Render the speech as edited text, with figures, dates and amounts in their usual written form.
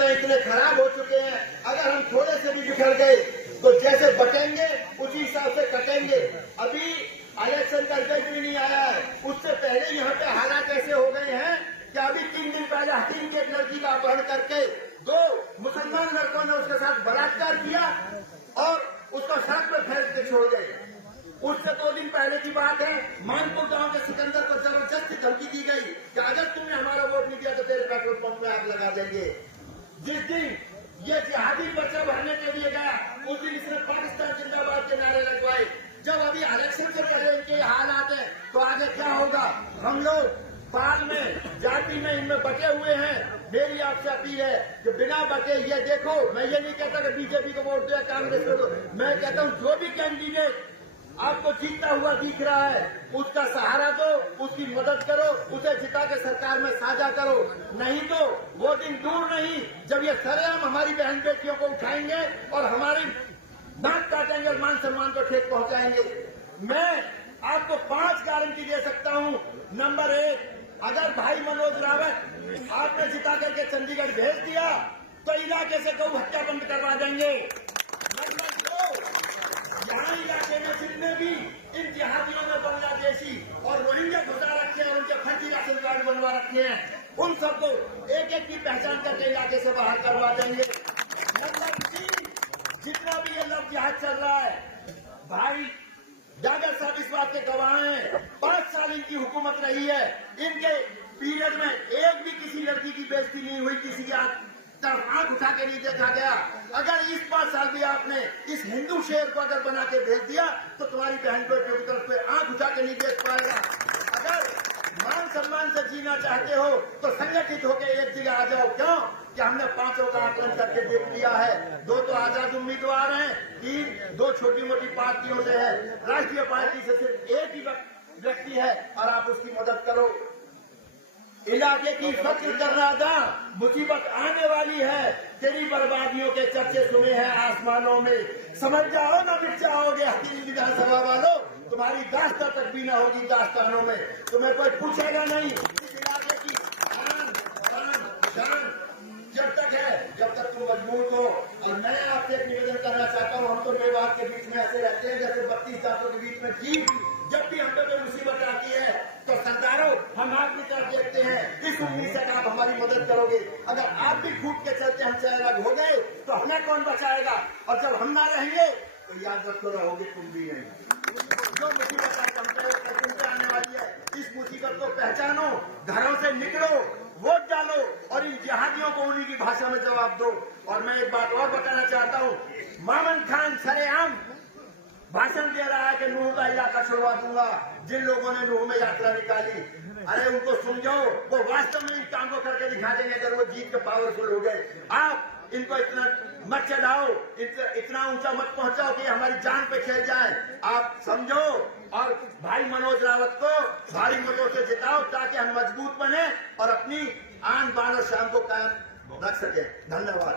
हालात इतने खराब हो चुके हैं, अगर हम थोड़े से भी बिखर गए तो जैसे बटेंगे उसी हिसाब से कटेंगे। अभी इलेक्शन का रिजल्ट भी नहीं आया है, उससे पहले यहाँ पे हालात ऐसे हो गए हैं कि अभी 3 दिन पहले हकीम की एक लड़की का अपहरण करके 2 मुसलमान लड़कों ने उसके साथ बलात्कार किया और उसको सड़क पर फेंक के छोड़ गए। उससे 2 दिन पहले की बात है, मानपुर गांव के सिकंदर को जबरदस्ती धमकी दी गई कि अगर तुमने हमारा वोट नहीं दिया तो तेरे पेट्रोल पंप में आग लगा देंगे। जिस दिन ये जिहादी पर्चा भरने के लिए गया उस दिन इसने पाकिस्तान जिंदाबाद के नारे लगवाए। जब अभी इलेक्शन से पहले इनके हालात है तो आगे क्या होगा? हम लोग बाद में जाति में इनमें बटे हुए हैं। मेरी आपसे अपील है कि बिना बटे ये देखो, मैं ये नहीं कहता कि बीजेपी को वोट दो, कांग्रेस को दो, मैं कहता हूँ जो भी कैंडिडेट आपको जीतता हुआ दिख रहा है उसका सहारा दो, उसकी मदद करो, उसे जिता के सरकार में साझा करो। नहीं तो वो दिन दूर नहीं जब ये सरेआम हमारी बहन बेटियों को उठाएंगे और हमारी नाक काटेंगे और मान सम्मान को ठेक पहुंचाएंगे। मैं आपको 5 गारंटी दे सकता हूं। नंबर 1, अगर भाई मनोज रावत आपने जिता करके चंडीगढ़ भेज दिया तो इलाके से गौ हत्या बंद करवा देंगे। नंबर 2, यहाँ इलाके में जितने भी इन जिहादियों में बांग्लादेशी और रोहिंग्या घुसा रखे हैं, उनके फर्जी राशन कार्ड बनवा रखे हैं, उन सबको एक एक की पहचान करके इलाके से बाहर करवा देंगे। नंबर 3, जितना भी ये लव जिहाद चल रहा है, भाई जागर साहब इस बात के गवाह हैं, 5 साल इनकी हुकूमत रही है, इनके पीरियड में एक भी किसी लड़की की बेइज्जती नहीं हुई, किसी की तरफ आंख उठा के नहीं देखा गया। अगर इस 5 साल भी आपने इस हिंदू शेर को अगर बना के भेज दिया तो तुम्हारी बहन बेटियों की तरफ पे आंख उठा के नहीं देख पाएगा। अगर मान सम्मान से जीना चाहते हो तो संगठित होकर एक जगह आ जाओ। क्यों कि हमने 5 का आकलन करके देख लिया है। 2 तो आजाद उम्मीदवार हैं, 3 2 छोटी मोटी पार्टियों से है, राष्ट्रीय पार्टी से सिर्फ एक ही व्यक्ति है और आप उसकी मदद करो। इलाके की फक्र कर रहा था, मुसीबत आने वाली है, तेरी बर्बादियों के चर्चे सुने हैं आसमानों में। समझ जाओ ना मिट जाओगे हकीम विधानसभा वालों, तुम्हारी दास्तां तक भी ना होगी दास्तानों में, तुम्हें कोई पूछेगा नहीं। इस इलाके की शान जब तक है, जब तक तुम मजबूत हो। और मैं आपसे एक निवेदन करना चाहता हूँ, हम तो मेवात के बीच में ऐसे रहते हैं जैसे 32 जातों के बीच में जीव। जब भी हम पे कोई मुसीबत आती है तो सरदारों हम आपकी तरफ देखते हैं, इस उम्मीद से आप हमारी मदद करोगे। अगर आप भी फूट के चलते हमसे अलग हो गए तो हमें कौन बचाएगा? और जब हम ना रहेंगे तो याद रखो रहोगे तुम भी नहीं। जो मुसीबत तुम पे आने वाली है, इस मुसीबत को पहचानो, घरों से निकलो, वोट डालो और इन जिहादियों को उन्हीं की भाषा में जवाब दो। और मैं एक बात और बताना चाहता हूँ, मामन खान सरेआम भाषण दे रहा है कि नूह का इलाका छुड़वा दूंगा। जिन लोगों ने नूह में यात्रा निकाली, अरे उनको समझाओ, वो वास्तव में इन काम को करके दिखा देंगे अगर वो जीत के पावरफुल हो गए। आप इनको इतना मत चढ़ाओ, इतना ऊंचा मत पहुंचाओ कि हमारी जान पे खेल जाए। आप समझो और भाई मनोज रावत को भारी मतों से जिताओ ताकि हम मजबूत बने और अपनी आन बान और शान को कायम रख सके। धन्यवाद।